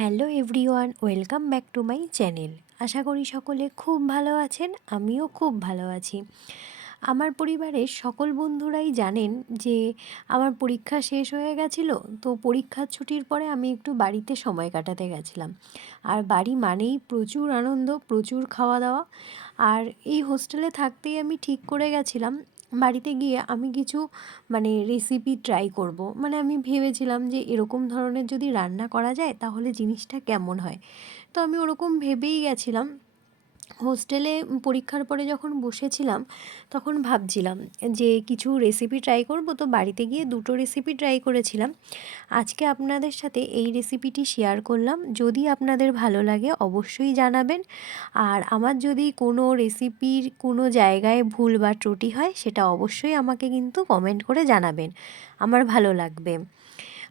Hello everyone, welcome back to my channel. আশা করি সকলে খুব ভালো আছেন, আমিও খুব ভালো আছি। আমার পরিবারের সকল বন্ধুরাই জানেন যে আমার পরীক্ষা শেষ হয়ে গেছিল, তো পরীক্ষার ছুটির পরে আমি একটু বাড়িতে সময় কাটাতে গেছিলাম। আর বাড়ি মানেই প্রচুর আনন্দ, প্রচুর খাওয়া দাওয়া। আর এই হোস্টেলে থাকতেই আমি ঠিক করে গেছিলাম। বাড়িতে গিয়ে আমি কিছু মানে রেসিপি ট্রাই করব। মানে আমি ভেবেছিলাম যে এরকম ধরনের যদি রান্না করা যায় তাহলে জিনিসটা কেমন হয়। তো আমি ওরকম ভেবেই গেছিলাম। হোস্টেলে পরীক্ষার পরে যখন বসেছিলাম, তখন ভাবছিলাম যে কিছু রেসিপি ট্রাই করব। তো বাড়িতে গিয়ে দুটো রেসিপি ট্রাই করেছিলাম। আজকে আপনাদের সাথে এই রেসিপিটি শেয়ার করলাম। যদি আপনাদের ভালো লাগে অবশ্যই জানাবেন। আর আমার যদি কোনো রেসিপির কোনো জায়গায় ভুল বা ত্রুটি হয়, সেটা অবশ্যই আমাকে কিন্তু কমেন্ট করে জানাবেন। আমার ভালো লাগবে।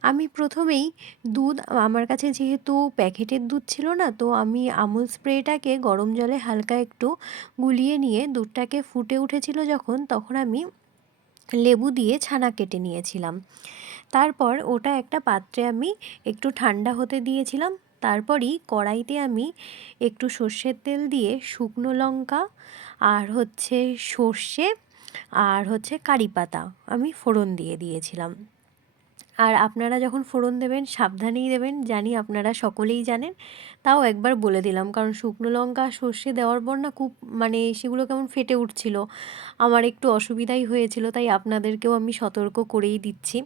আমি প্রথমেই দুধ, আমার কাছে যেহেতু প্যাকেটের দুধ ছিল না, তো আমি আমুল স্প্রেটাকে গরম জলে হালকা একটু গুলিয়ে নিয়ে দুধটাকে ফুটে উঠেছিল যখন, তখন আমি লেবু দিয়ে ছানা কেটে নিয়েছিলাম। তারপর ওটা একটা পাত্রে আমি একটু ঠান্ডা হতে দিয়েছিলাম। তারপরই কড়াইতে আমি একটু সর্ষের তেল দিয়ে শুকনো লঙ্কা আর হচ্ছে সর্ষে আর হচ্ছে কারি পাতা আমি ফোড়ন দিয়ে দিয়েছিলাম। আর আপনারা যখন ফোড়ন দেবেন, সাবধানেই দেবেন, জানি আপনারা সকলেই জানেন। তাও একবার বলে দিলাম, কারণ শুকনো লঙ্কা, সর্ষে দেওয়ার পর না খুব মানে সেগুলো কেমন ফেটে উঠছিল। আমার একটু অসুবিধাই হয়েছিল, তাই আপনাদেরকেও আমি সতর্ক করেই দিচ্ছি।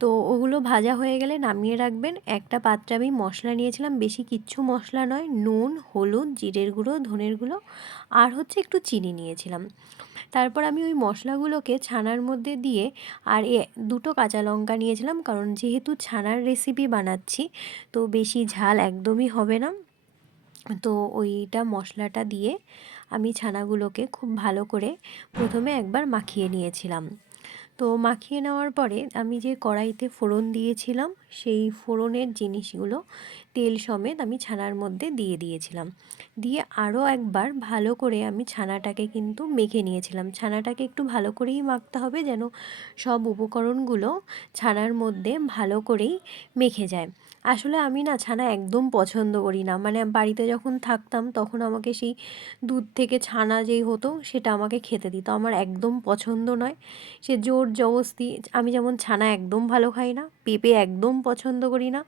তো ওগুলো ভাজা হয়ে গেলে নামিয়ে রাখবেন। একটা পাত্রে আমি মশলা নিয়েছিলাম, বেশি কিচ্ছু মশলা নয়, নুন, হলুদ, জিরের গুঁড়ো, ধনের গুঁড়ো আর হচ্ছে একটু চিনি নিয়েছিলাম। তারপর আমি ওই মশলাগুলোকে ছানার মধ্যে দিয়ে আর এ দুটো কাঁচা লঙ্কা নিয়েছিলাম, কারণ যেহেতু ছানার রেসিপি বানাচ্ছি, তো বেশি ঝাল একদমই হবে না। তো ওইটা মশলাটা দিয়ে আমি ছানাগুলোকে খুব ভালো করে প্রথমে একবার মাখিয়ে নিয়েছিলাম। তো মাখিয়ে নেওয়ার পরে আমি যে কড়াইতে ফোড়ন দিয়েছিলাম, সেই ফোড়নের জিনিসগুলো তেল সমেত আমি ছানার মধ্যে দিয়ে দিয়েছিলাম। দিয়ে আরও একবার ভালো করে আমি ছানাটাকে কিন্তু মেখে নিয়েছিলাম। ছানাটাকে একটু ভালো করেই মাখতে হবে যেন সব উপকরণগুলো ছানার মধ্যে ভালো করেই মেখে যায়। আসলে আমি না ছানা একদম পছন্দ করি না। মানে বাড়িতে যখন থাকতাম তখন আমাকে সেই দুধ থেকে ছানা যেই হতো সেটা আমাকে খেতে দিত। আমার একদম পছন্দ নয়। সে জোর জবস্তি আমি যেমন ছানা একদম ভালো খাই না, পেঁপে একদম পছন্দ করি না।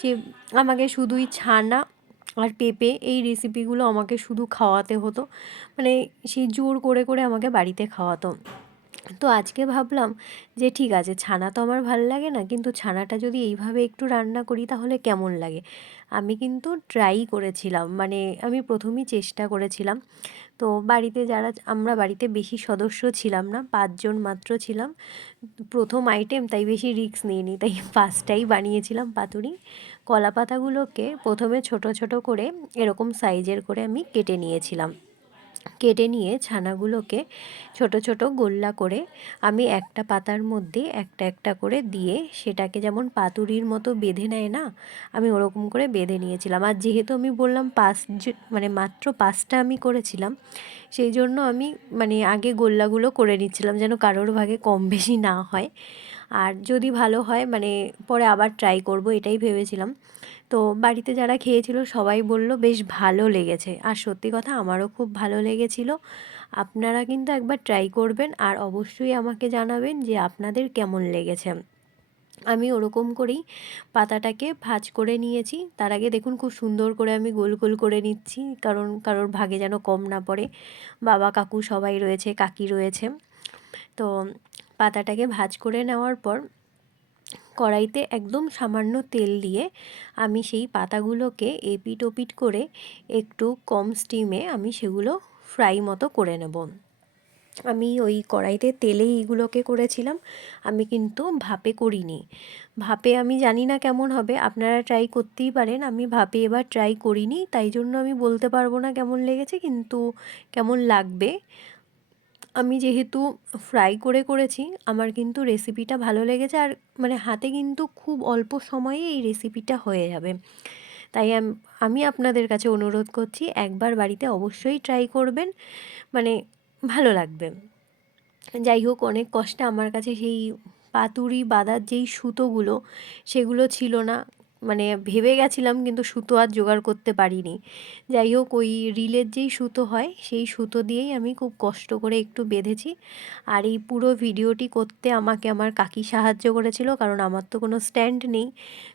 সে আমাকে শুধুই ছানা আর পেঁপে এই রেসিপিগুলো আমাকে শুধু খাওয়াতে হতো। মানে সেই জোর করে করে আমাকে বাড়িতে খাওয়াতো। তো আজকে ভাবলাম যে ঠিক আছে, ছানা তো আমার ভালো লাগে না, কিন্তু ছানাটা যদি এইভাবে একটু রান্না করি তাহলে কেমন লাগে? আমি কিন্তু ট্রাই করেছিলাম মানে আমি প্রথমেই চেষ্টা করেছিলাম। তো বাড়িতে যারা, আমরা বাড়িতে বেশি সদস্য ছিলাম না, পাঁচজন মাত্র ছিলাম। প্রথম আইটেম তাই বেশি রিস্ক নিইনি, তাই পাঁচটাই বানিয়েছিলাম পাতুরি। কলা পাতাগুলোকে প্রথমে ছোট ছোট করে এরকম সাইজের করে আমি কেটে নিয়েছিলাম। কেটে নিয়ে ছানাগুলোকে ছোট ছোট গোল্লা করে আমি একটা পাতার মধ্যে একটা একটা করে দিয়ে সেটাকে যেমন পাতুরির মতো বেঁধে নেয় না, আমি ওরকম করে বেঁধে নিয়েছিলাম। আর যেহেতু আমি বললাম পাঁচ মানে মাত্র পাঁচটা আমি করেছিলাম, সেই জন্য আমি মানে আগে গোল্লাগুলো করে নিচ্ছিলাম যেন কারোর ভাগে কম বেশি না হয়। আর যদি ভালো হয় মানে পরে আবার ট্রাই করব, এটাই ভেবেছিলাম। তো বাড়িতে যারা খেয়েছিল, সবাই বলল, বেশ ভালো লেগেছে। আর সত্যি কথা, আমারও খুব ভালো লেগেছিল। আপনারা কিন্তু একবার ট্রাই করবেন আর অবশ্যই আমাকে জানাবেন যে আপনাদের কেমন লেগেছে। আমি ওরকম করেই পাতাটাকে ভাজ করে নিয়েছি। তার আগে দেখুন, খুব সুন্দর করে আমি গোল গোল করে নিচ্ছি, কারণ কারোর ভাগে যেন কম না পড়ে। বাবা, কাকু সবাই রয়েছে, কাকি রয়েছে। তো পাতাটাকে ভাজ করে নেওয়ার পর কড়াইতে একদম সামান্য তেল দিয়ে আমি সেই পাতাগুলোকে এপিট ওপিট করে একটু কম স্টিমে আমি সেগুলো ফ্রাই মতো করে নেব। আমি ওই কড়াইতে তেলেই এইগুলোকে করেছিলাম, আমি কিন্তু ভাপে করিনি। ভাপে আমি জানি না কেমন হবে, আপনারা ট্রাই করতেই পারেন, আমি ভাপে এবার ট্রাই করিনি, তাই জন্য আমি বলতে পারব না কেমন লেগেছে, কিন্তু কেমন লাগবে। আমি যেহেতু ফ্রাই করে করেছি, আমার কিন্তু রেসিপিটা ভালো লেগেছে আর মানে হাতে কিন্তু খুব অল্প সময়ে এই রেসিপিটা হয়ে যাবে। তাই আমি আপনাদের কাছে অনুরোধ করছি একবার বাড়িতে অবশ্যই ট্রাই করবেন মানে ভালো লাগবে। যাই হোক, অনেক কষ্টে আমার কাছে সেই পাতুরি বাঁধার যেই সুতোগুলো, সেগুলো ছিল না। মানে ভেবে গেছিলাম কিন্তু সুতো আর জোগাড় করতে পারিনি। যাই হোক, ওই রিলের যেই সুতো হয়, সেই সুতো দিয়েই আমি খুব কষ্ট করে একটু বেঁধেছি। আর এই পুরো ভিডিওটি করতে আমাকে আমার কাকি সাহায্য করেছিল, কারণ আমার তো কোনো স্ট্যান্ড নেই।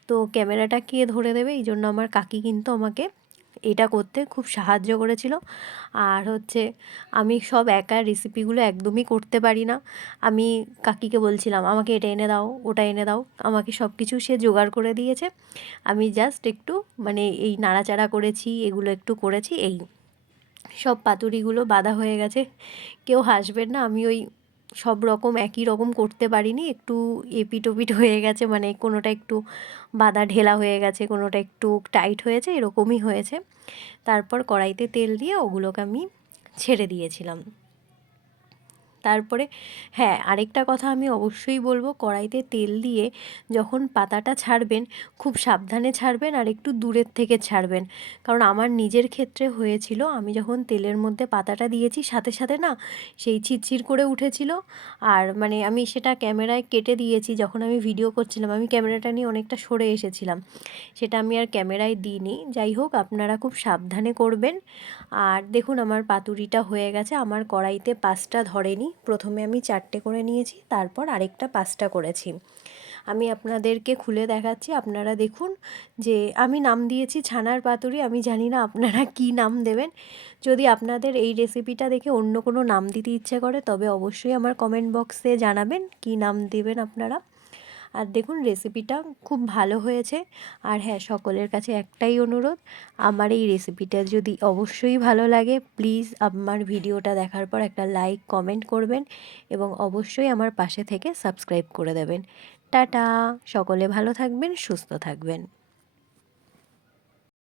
তো ক্যামেরাটা কে ধরে দেবে? এই জন্য আমার কাকি কিন্তু আমাকে এটা করতে খুব সাহায্য করেছিল। আর হচ্ছে আমি সব একা রেসিপিগুলো একদমই করতে পারি না। আমি কাকিকে বলছিলাম, আমাকে এটা এনে দাও, ওটা এনে দাও। আমাকে সব কিছু সে জোগাড় করে দিয়েছে। আমি জাস্ট একটু মানে এই নাড়াচাড়া করেছি, এগুলো একটু করেছি, এই সব পাতুরিগুলো বাঁধা হয়ে গেছে। কেউ হাসবেন না, আমি ওই সব রকম একই রকম করতে পারিনি। একটু এপিটোপিট হয়ে গেছে মানে কোনোটা একটু বাদা ঢেলা হয়ে গেছে, কোনোটা একটু টাইট হয়েছে, এরকমই হয়েছে। তারপর কড়াইতে তেল দিয়ে ওগুলোকে আমি ছেড়ে দিয়েছিলাম। তারপরে হ্যাঁ আরেকটা কথা আমি অবশ্যই বলব, কড়াইতে তেল দিয়ে যখন পাতাটা ছাড়বেন, খুব সাবধানে ছাড়বেন আর একটু দূরের থেকে ছাড়বেন। কারণ আমার নিজের ক্ষেত্রে হয়েছিল, আমি যখন তেলের মধ্যে পাতাটা দিয়েছি, সাথে সাথে না সেই ছিটছির করে উঠেছিল। আর মানে আমি সেটা ক্যামেরায় কেটে দিয়েছি, যখন আমি ভিডিও করছিলাম, আমি ক্যামেরাটা নিয়ে অনেকটা সরে এসেছিলাম। সেটা আমি আর ক্যামেরায় দিইনি। যাই হোক, আপনারা খুব সাবধানে করবেন। আর দেখুন, আমার পাতুরিটা হয়ে গেছে, আমার কড়াইতে পাঁচটা ধরেনি। প্রথমে আমি চারটে করে নিয়েছি, তারপর আরেকটা পাঁচটা করেছি। আমি আপনাদেরকে খুলে দেখাচ্ছি, আপনারা দেখুন যে আমি নাম দিয়েছি ছানার পাতুরি, আমি জানি না আপনারা কি নাম দেবেন। যদি আপনাদের এই রেসিপিটা দেখে অন্য কোনো নাম দিতে ইচ্ছে করে, তবে অবশ্যই আমার কমেন্ট বক্সে জানাবেন কি নাম দেবেন আপনারা। আর দেখুন রেসিপিটা খুব ভালো হয়েছে। আর হ্যাঁ সকলের কাছে একটাই অনুরোধ, আমার এই রেসিপিটা যদি অবশ্যই ভালো লাগে প্লিজ আমার ভিডিওটা দেখার পর একটা লাইক কমেন্ট করবেন এবং অবশ্যই আমার পাশে থেকে সাবস্ক্রাইব করে দেবেন। টাটা! সকলে ভালো থাকবেন, সুস্থ থাকবেন।